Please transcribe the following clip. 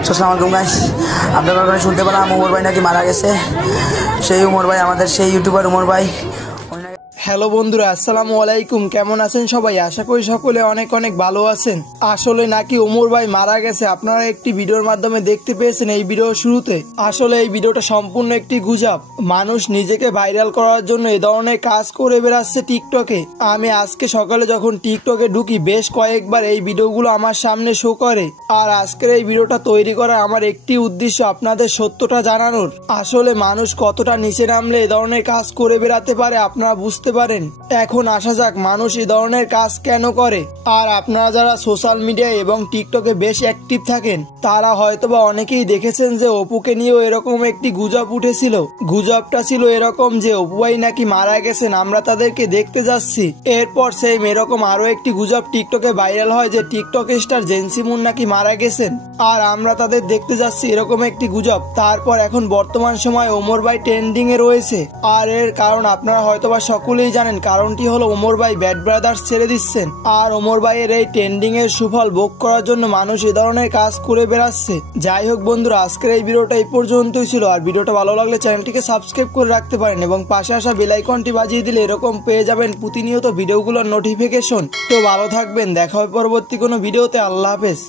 আসসালামু আলাইকুম গাইস, আপনারা ওখানে শুনতে পেলাম উমর ভাই নাকি মারা গেছে। সেই উমর ভাই আমাদের সেই ইউটিউবার উমর ভাই। হ্যালো বন্ধুরা, আসসালামু আলাইকুম। কেমন আছেন সবাই? আশা করি সকলে অনেক অনেক ভালো আছেন। আসলে নাকি ওমর ভাই মারা গেছে, আপনারা একটি ভিডিওর মাধ্যমে দেখতে পেয়েছেন এই ভিডিওর শুরুতে। আসলে এই ভিডিওটা সম্পূর্ণ একটি গুজব। মানুষ নিজেকে ভাইরাল করার জন্য এই ধরনের কাজ করে বেড়াচ্ছে টিকটকে। আমি আজকে সকালে যখন টিকটকে ঢুকি বেশ কয়েকবার এই ভিডিওগুলো আমার সামনে শো করে। আর আজকের এই ভিডিওটা তৈরি করার আমার একটি উদ্দেশ্য, আপনাদের সত্যটা জানানোর। আসলে মানুষ কতটা নিচে নামলে এই ধরনের কাজ করে বেড়াতে পারে আপনারা বুঝতে পারেন। এখন আসা যাক মানুষ এই ধরনের কাজ কেন করে। আর আপনারা যারা সোশ্যাল মিডিয়ায় এবং টিকটকে বেশ অ্যাক্টিভ থাকেন তারা হয়তোবা অনেকেই দেখেছেন যে অপুকে নিয়েও এরকম একটি গুজব উঠেছিল। গুজবটা ছিল এরকম যে অপু ভাই নাকি মারা গেছেন, আমরা তাদেরকে দেখতে যাচ্ছি। এরপর সেই এরকম আরো একটি গুজব টিকটকে ভাইরাল হয় যে টিকটক স্টার জেনসিমুন নাকি মারা গেছেন আর আমরা তাদের দেখতে যাচ্ছি, এরকম একটি গুজব। তারপর এখন বর্তমান সময় ওমর ভাই ট্রেন্ডিং এ রয়েছে। আর এর কারণ আপনারা হয়তোবা সকলেই জানেন, কারণটি হলো ওমর ভাই ব্যাড ব্রাদার্স ছেড়ে দিচ্ছেন। আর ওমর ভাইয়ের এই ট্রেন্ডিং এর সুফল ভোগ করার জন্য মানুষ এ ধরনের কাজ করে বেড়াচ্ছে। যাই হোক বন্ধুরা, আজকের এই ভিডিওটা এই পর্যন্তই ছিল। আর ভিডিওটা ভালো লাগলে চ্যানেলটিকে সাবস্ক্রাইব করে রাখতে পারেন এবং পাশে আসা বেল আইকনটি বাজিয়ে দিলে এরকম পেয়ে যাবেন প্রতিনিয়ত ভিডিওগুলোর নোটিফিকেশন। তো ভালো থাকবেন, দেখা হবে পরবর্তী কোনো ভিডিওতে। আল্লাহ হাফেজ।